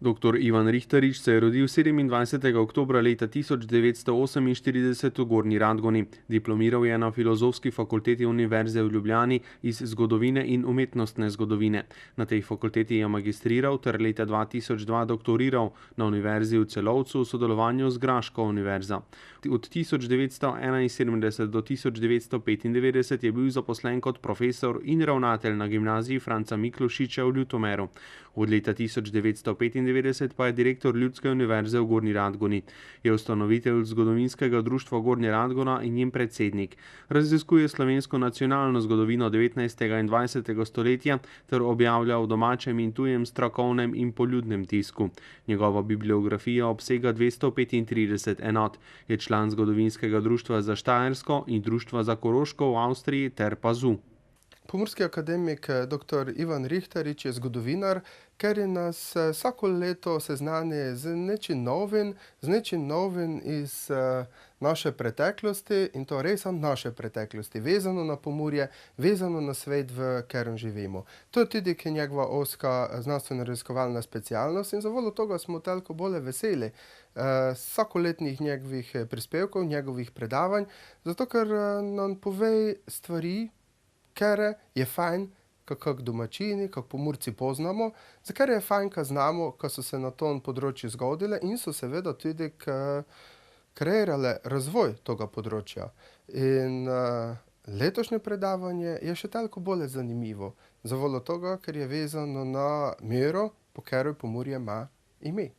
Dr. Ivan Rihtarič se je rodil 27. oktobra leta 1948 v Gornji Radgoni. Diplomiral je na Filozofski fakulteti Univerze v Ljubljani iz zgodovine in umetnostne zgodovine. Na tej fakulteti je magistriral ter leta 2002 doktoriral na Univerzi v Celovcu v sodelovanju z Graško univerzo. Od 1971 do 1995 je bil zaposlen kot profesor in ravnatelj na gimnaziji Franca Miklošiča v Ljutomeru. Od leta 1995 pa je direktor Ljudske univerze v Gornji Radgoni. Je ustanovitelj Zgodovinskega društva Gornja Radgona in njen predsednik. Raziskuje slovensko nacionalno zgodovino 19. in 20. stoletja ter objavlja v domačem in tujem strokovnem in poljudnem tisku. Njegova bibliografija obsega 235 enot. Je član Zgodovinskega društva za Štajersko in Društva za Koroško v Avstriji ter PAZU. Pomurski akademik dr. Ivan Rihtarič je zgodovinar, ker je nas vsako leto seznani z nečim novim iz naše preteklosti, in to res naše preteklosti, vezano na Pomurje, vezano na svet, v katerem živimo. To je tudi njegova oska znanstveno-raziskovalna specialnost in zavoljo toga smo toliko bolj veseli vsakoletnih njegovih prispevkov, njegovih predavanj, zato ker nam pove stvari, ker je fajn, kak domačini, kak Pomurci poznamo, zakaj je fajn, ka znamo, ka so se na tom področju zgodile in so seveda tudi kreirale razvoj toga področja. In letošnje predavanje je še toliko bolj zanimivo, zavoljo toga, ker je vezano na mero, po kateri Pomurje ima ime.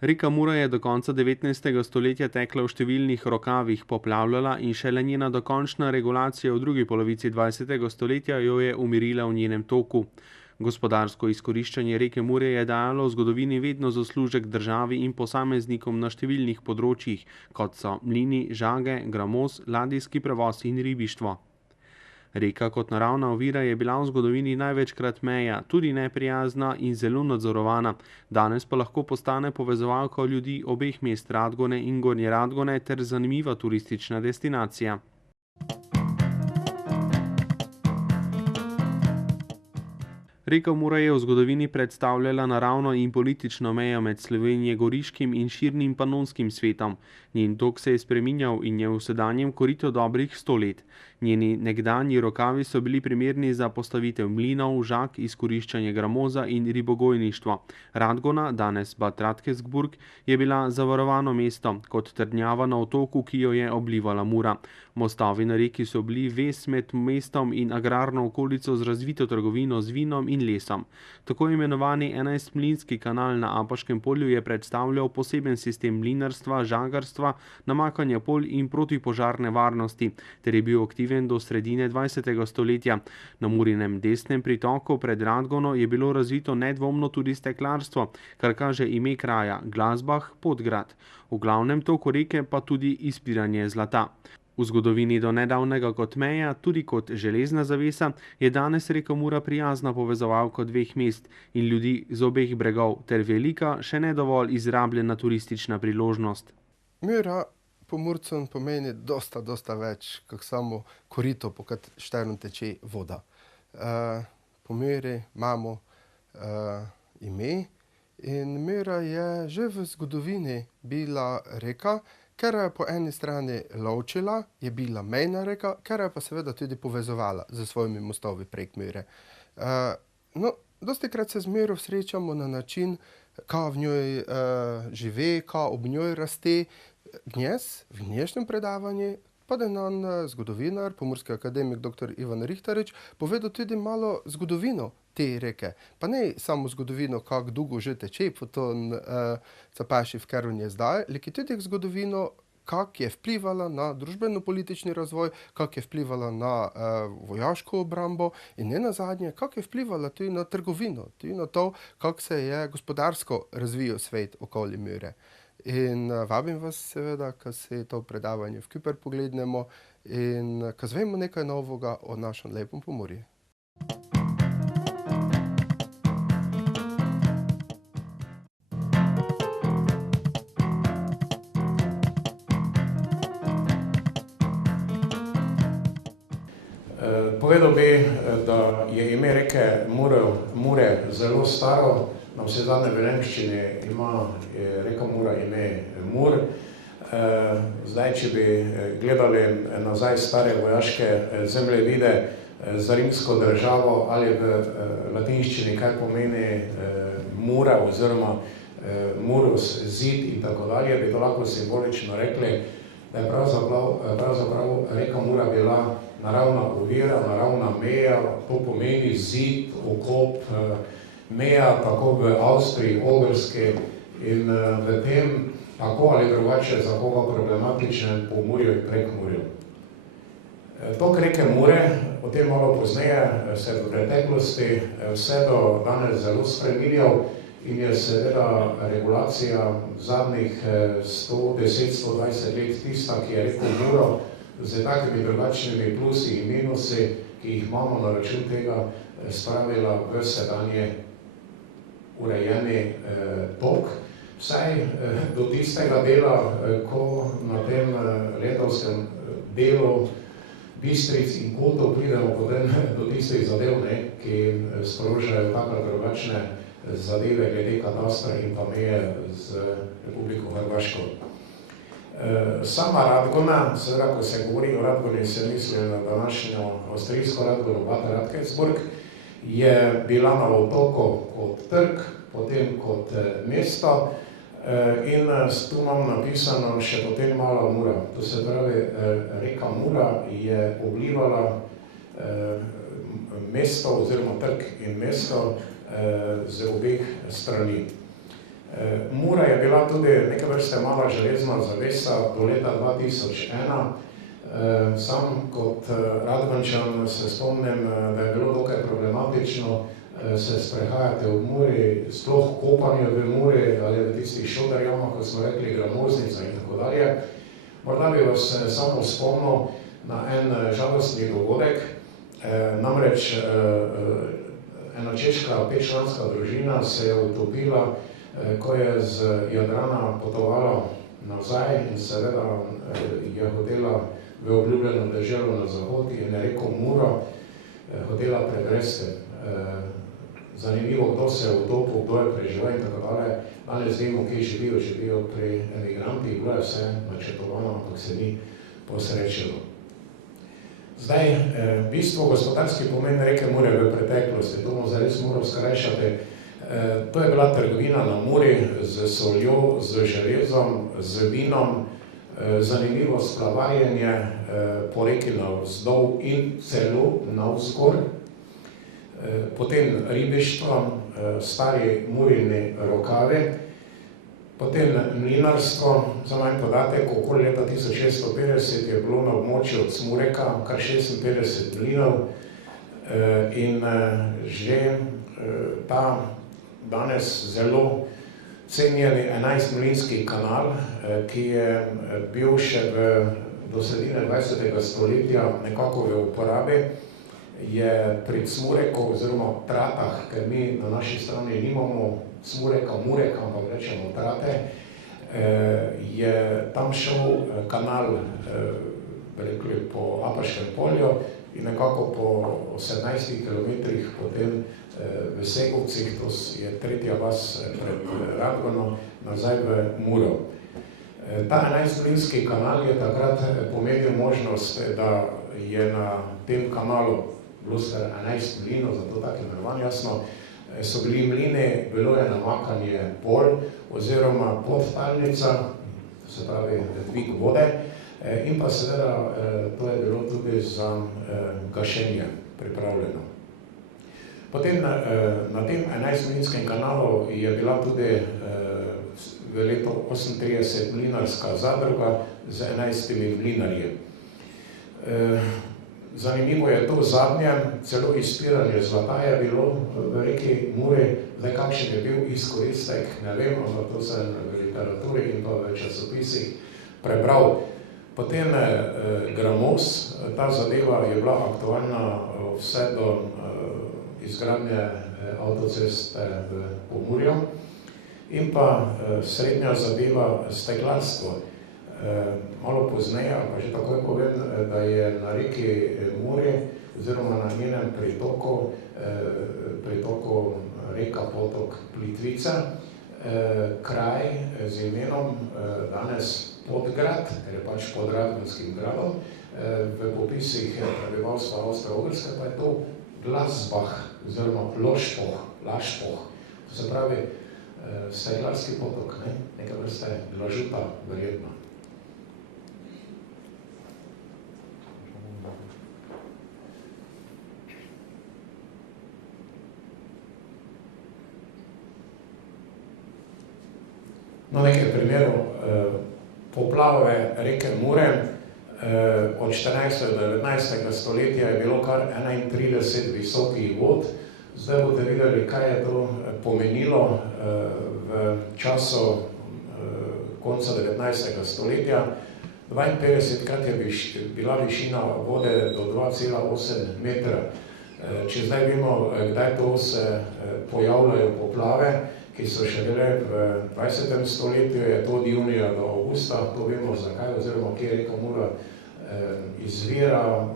Reka Mura je do konca 19. stoletja tekla v številnih rokavih, poplavljala in šele njena dokončna regulacija v drugi polovici 20. stoletja jo je umirila v njenem toku. Gospodarsko izkoriščanje reke Mure je dajalo v zgodovini vedno zaslužek državi in posameznikom na številnih področjih, kot so mlini, žage, gramoz, ladijski prevoz in ribištvo. Reka kot naravna ovira je bila v zgodovini največkrat meja, tudi neprijazna in zelo nadzorovana. Danes pa lahko postane povezovalka ljudi obeh mest Radgone in Gornje Radgone ter zanimiva turistična destinacija. Reka Mura je v zgodovini predstavljala naravno in politično mejo med Slovenjegoriškim in širnim panonskim svetom. Njen tok se je spreminjal in je v sedanjem koritu dobrih 100 let. Njeni nekdanji rokavi so bili primerni za postavitev mlinov, žag, izkoriščanje gramoza in ribogojništvo. Radgona, danes Bad Radkersburg, je bila zavarovano mesto, kot trdnjava na otoku, ki jo je oblivala Mura. Mostovi na reki so bili vez med mestom in agrarno okolico z razvito trgovino z vinom in lesom. Tako imenovani 11-mlinski kanal na Apaškem polju je predstavljal poseben sistem mlinarstva, žagarstva, namakanja polj in protipožarne varnosti, ter je bil aktiven do sredine 20. stoletja. Na Murinem desnem pritoku pred Radgono je bilo razvito nedvomno tudi steklarstvo, kar kaže ime kraja Glasbach, Podgrad. V glavnem toku reke pa tudi izpiranje zlata. V zgodovini do nedavnega kot meja, tudi kot železna zavesa, je danes reka Mura prijazna povezovalka dveh mest in ljudi z obeh bregov ter velika, še ne dovolj izrabljena turistična priložnost. Mura Pomurcem pomeni dosta več, kot samo korito, po katerem teče voda. Po Muri imamo ime in Mura je že v zgodovini bila reka, ker je po eni strani ločila, je bila mejna reka, ker je pa seveda tudi povezovala z svojimi mostovi prek Mure. Dostikrat se z Muro srečamo na način, kaj v njoj živi, kaj ob njoj raste. Dnes, v dnešnjem predavanju, pa da nam zgodovinar, pomurski akademik dr. Ivan Rihtarič, povedal tudi malo zgodovino te reke. Pa ne samo zgodovino, kako dolgo že teče po tom capaši, v katerem je zdaj, ampak tudi zgodovino, kako je vplivala na družbeno-politični razvoj, kako je vplivala na vojaško obrambo in ne nazadnje, kako je vplivala tudi na trgovino, tudi na to, kako se je gospodarsko razvijal svet okoli Mure. In vabim vas seveda, ko si to predavanje v Kuper poglednemo in ko zvemo nekaj novega o našem lepem Pomurju. Povedal bi, da je ime reke Mure zelo staro. Na vse zadnje v nemščini ima reka Mura ime Mur. Zdaj, če bi gledali nazaj stare vojaške zemljevide za rimsko državo ali v latinščini, kaj pomeni Mura oziroma Murus, zid in tako dalje, bi to lahko simbolično rekli, da je pravzaprav reka Mura bila naravna ovira, naravna meja, to pomeni zid, okop, meja tako v Avstriji, Ogrski in v tem tako ali drugače za koga problematičnem Pomurju in Prekmurju. Tok reke Mure, o tem malo pozneje, se v preteklosti vse do danes zelo spreminjal in je seveda regulacija zadnjih 110-120 let tista, ki je reko Muro z takimi drugačnimi plusi in minusi, ki jih imamo na račun tega, spravila v sedanje urejeni tok. Vsaj do tistega dela, ko na tem letovskem delu Bistric in Kotov pridemo potem do tistih zadev, ki sprožajo tako drugačne zadeve glede katastra in pa meje z Republiko Hrvaško. Sama Radgona, seveda, ko se govori o Radgoni, se misli na današnjo avstrijsko Radgono, Bad Radkersburg, je bila na otoku kot trg, potem kot mesto in tu imam napisano še potem Mala Mura. To se pravi, reka Mura je oblivala mesto oziroma trg in mesto z obeh strani. Mura je bila tudi neke vrste mala železna zavesa do leta 2001. Sam kot Radgončan se spomnim, da je bilo dokaj problematično se sprehajati v Muri, sploh kopanje v Muri ali v tistih šodarjamah, kot smo rekli, Gramoznica in tako dalje. Morda bi vas samo spomnil na en žalostni dogodek, namreč ena češka petčlanska družina se je utopila, ko je z Jadrana potovala nazaj in seveda je hotela v obljubljeno deželo na zahod in je reko Muro hotela pregresti. Zanimivo, kdo se je utopil, kdo je preživel in tako dalje. Danes vemo, kje živijo pri emigrantih, bilo je vse načrtovano, ampak se ni posrečilo. Zdaj, bistvo gospodarski pomen reke Mure v preteklosti, to bomo zares moral skrajšati. To je bila trgovina na Muri z soljo, z železom, z vinom, zanimivo splavarjenje po reki navzdol in celo navzgor. Potem ribištvo, stari Murini rokavi, potem mlinarstvo, samo en podatek, okoli leta 1650 je bilo na območju od Smureka kar 56 mlinov in že ta danes zelo cenjeni 11-mlinski kanal, ki je bil še do sredine 20. stoletja nekako v uporabi, je pri Smureku oziroma Tratah, ker mi na naši strani nimamo Smureka, Mureka, ampak rečemo Trate, je tam šel kanal po Apaškem polju in nekako po 18 kilometrih potem v Segovcih, to je tretja vas pred Radgono, nazaj v Muro. Ta 11-mlinski kanal je takrat pomenil možnost, da je na tem kanalu bilo 11 mlinov, zato tako imenovan, jasno, so bili mlini, bilo je namakanje pol oziroma podtalnica, se pravi dvig vode, in pa seveda to je bilo tudi za gašenje pripravljeno. Potem na tem 11-mlinskem kanalu je bila tudi v letu 38 mlinarska zadruga z 11 mlinarji. Zanimivo je to zadnje, celo izpiranje zlata je bilo v reki Muri, zdaj kakšen je bil izkoristek, ne vem, ampak to sem v literaturi in pa v časopisih prebral. Potem Gramoz, ta zadeva je bila aktualna vse do izgradnje avtoceste v Pomurju in pa srednja zadeva steglarstvo. Malo pozneje, pa že takoj povem, da je na reki Muri oziroma na njenem pritoku reka potok Plitvica, kraj z imenom danes Podgrad, ker je pač pod Radgonskim gradom. V popisih prebivalstva Avstro-Ogrske pa je to Glasbach oziroma Lašpoh. To se pravi steglarski potok, nekaj vrste glažuta verjetno. No, nekaj primerov poplave reke Mure od 14. do 19. stoletja je bilo kar 31 visokih vod. Zdaj boste videli, kaj je to pomenilo v času konca 19. stoletja. 52krat je bila višina vode do 2,8 metra. Če zdaj vemo, kdaj to se pojavljajo poplave, ki so še bile v 20. stoletju, je to od junija do avgusta, to vemo zakaj, oziroma kje reka Mura izvira,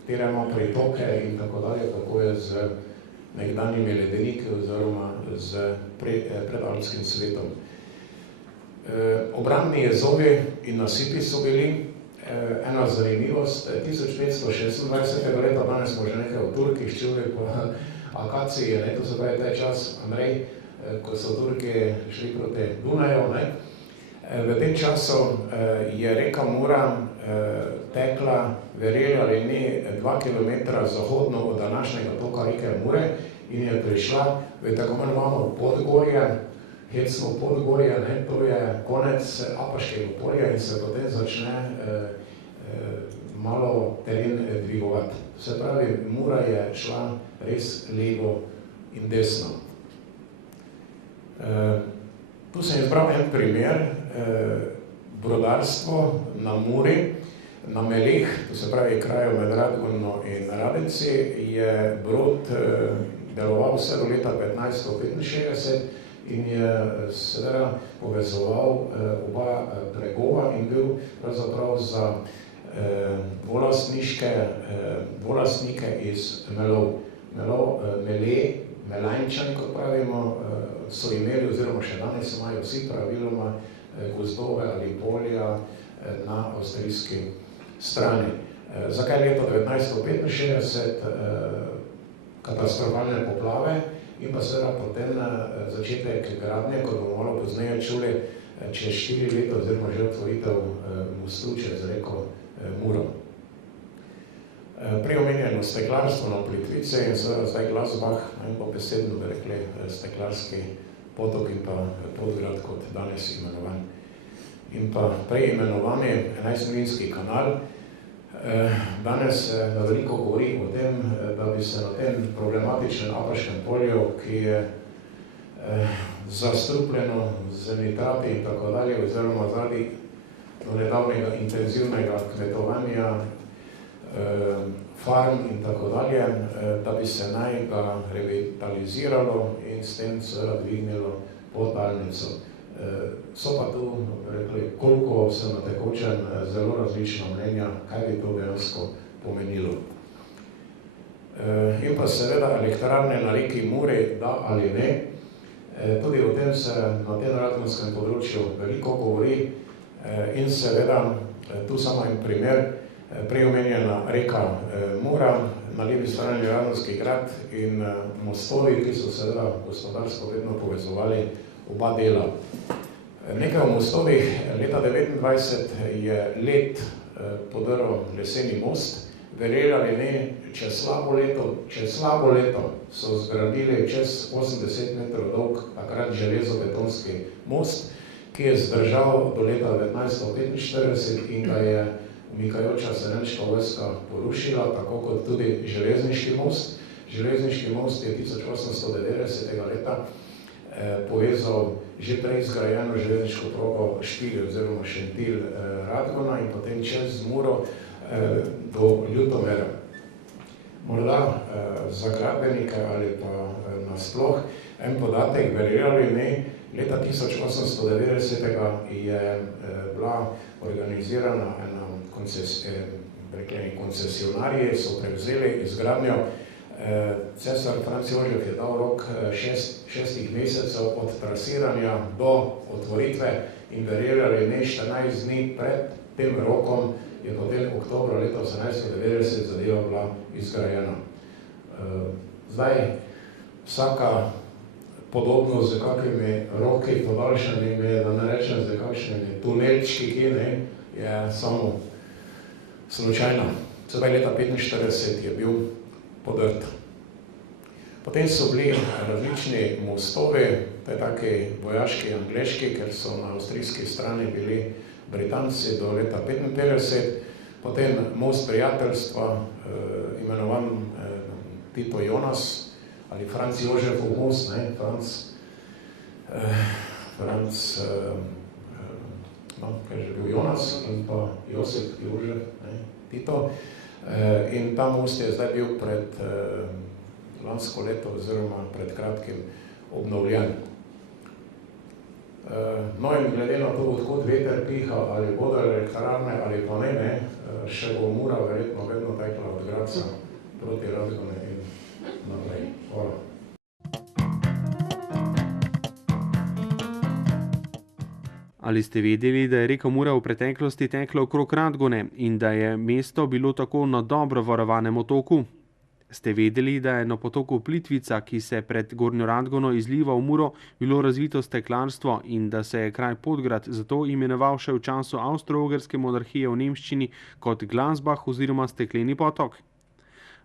katere ima pritoke in tako dalje, kako je z nekdanjimi ledeniki oziroma z predalpskim svetom. Obrambni jezovi in nasipi so bili ena zanimivost. 1526. leta, danes smo že nekaj o Turkih čuli po akaciji, to se pravi taj čas, Andrej, ko so Turki šli proti Dunaju. V tem času je reka Mura tekla, verjeli ali ne, 2 kilometra zahodno od današnjega toka reke Mure in je prišla v tako imenovano Podgorje, Hecno Podgorje, to je konec Apaškega polja in se potem začne malo teren dvigovati. Se pravi, Mura je šla res levo in desno. Tu sem izbral en primer, brodarstvo na Muri, na Melih, to se pravi kraju med Radgono in Radenci, je brod deloval vse do leta 1565 in je seveda povezoval oba bregova in bil pravzaprav za dvolastnike iz Melov. Melajnčani, kot pravimo, so imeli, oziroma še danes imajo vsi praviloma gozdove ali polja na avstrijski strani. Zakaj leto 1965 katastrofalne poplave in pa seveda potem začetek gradnje, kot bomo malo pozneje čuli, čez 4 leta oziroma že otvoritev mostu čez reko Muro. Prej omenjeno steklarstvo na Plitvici in seveda zdaj Glasbach, pa besedno bi rekli steklarski potok in pa Podgrad kot danes imenovan. In pa prej imenovani 11-milijski kanal. Danes se na veliko govori o tem, da bi se na tem problematičnem Apaškem polju, ki je zastrupljeno z nitrati in tako dalje, oziroma zaradi do nedavnega intenzivnega kmetovanja, farm in tako dalje, da bi se naj ga revitaliziralo in s tem seveda dvignilo podtalnico. So pa tu rekli, koliko so na tekočem zelo različna mnenja, kaj bi to dejansko pomenilo. In pa seveda elektrarne na reki Muri, da ali ne. Tudi o tem se na tem radgonskem področju veliko govori in seveda tu samo en primer, prej omenjena reka Mura, na levi strani Radgonski grad in mostovi, ki so seveda gospodarsko vedno povezovali oba dela. Nekaj o mostovih. Leta 1929 je led podrl leseni most. Verjeli ali ne, čez slabo leto so zgradili čez 80 metrov dolg takrat železobetonski most, ki je zdržal do leta 1945 in ga je umikajoča se nemška vojska porušila, tako kot tudi železniški most. Železniški most je 1890. leta povezal že prej zgrajeno železniško progo Špilj oziroma Šentilj Radgona in potem čez Muro do Ljutomera. Morda za gradbenike ali pa nasploh en podatek, verjeli ne, leta 1890. je bila organizirana ena rekli, koncesionarji so prevzeli izgradnjo. Cesar Franc Jožef je dal rok 6 mesecev od trasiranja do otvoritve in verjeli ali ne, 14 dni pred tem rokom je potem oktobra leta 1890 zadeva bila izgrajena. Zdaj, vsaka podobnost z kakimi roki podaljšanimi, da ne rečem z kakšnimi tunelčki, je samo slučajna. Sedaj leta 1945 je bil podrt. Potem so bili različni mostovi, to je taki vojaški, angleški, ker so na avstrijski strani bili Britanci do leta 1955, potem most prijateljstva, imenovan Tito Jonas, ali Franc Jožefov most, kaj je že bil Jonas in pa Josip Jožef, Tito. In ta most je zdaj bil pred lansko leto oziroma pred kratkim obnovljen. No in glede na to, odkot veter piha, ali bodo elektrarne ali pa ne, še bo Mura verjetno vedno tekla od Gradca proti Radgoni in naprej. Hvala. Ali ste vedeli, da je reka Mura v preteklosti tekla okrog Radgone in da je mesto bilo tako na dobro varovanem otoku? Ste vedeli, da je na potoku Plitvica, ki se pred Gornjo Radgono izliva v Muro, bilo razvito steklarstvo in da se je kraj Podgrad zato imenoval še v času Avstro-Ogrske monarhije v nemščini kot Glasbach oziroma Stekleni potok?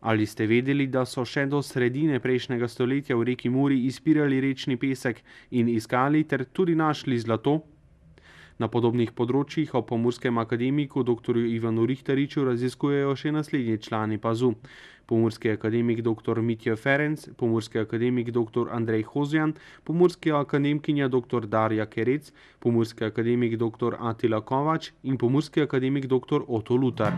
Ali ste vedeli, da so še do sredine prejšnjega stoletja v reki Muri izpirali rečni pesek in iskali ter tudi našli zlato? Na podobnih področjih ob pomurskem akademiku dr. Ivanu Rihtariču raziskujejo še naslednji člani PAZU. Pomurski akademik dr. Mitja Ferenc, pomurski akademik dr. Andrej Hozjan, pomurska akademkinja dr. Darja Kerec, pomurski akademik dr. Atila Kovač in pomurski akademik dr. Oto Lutar.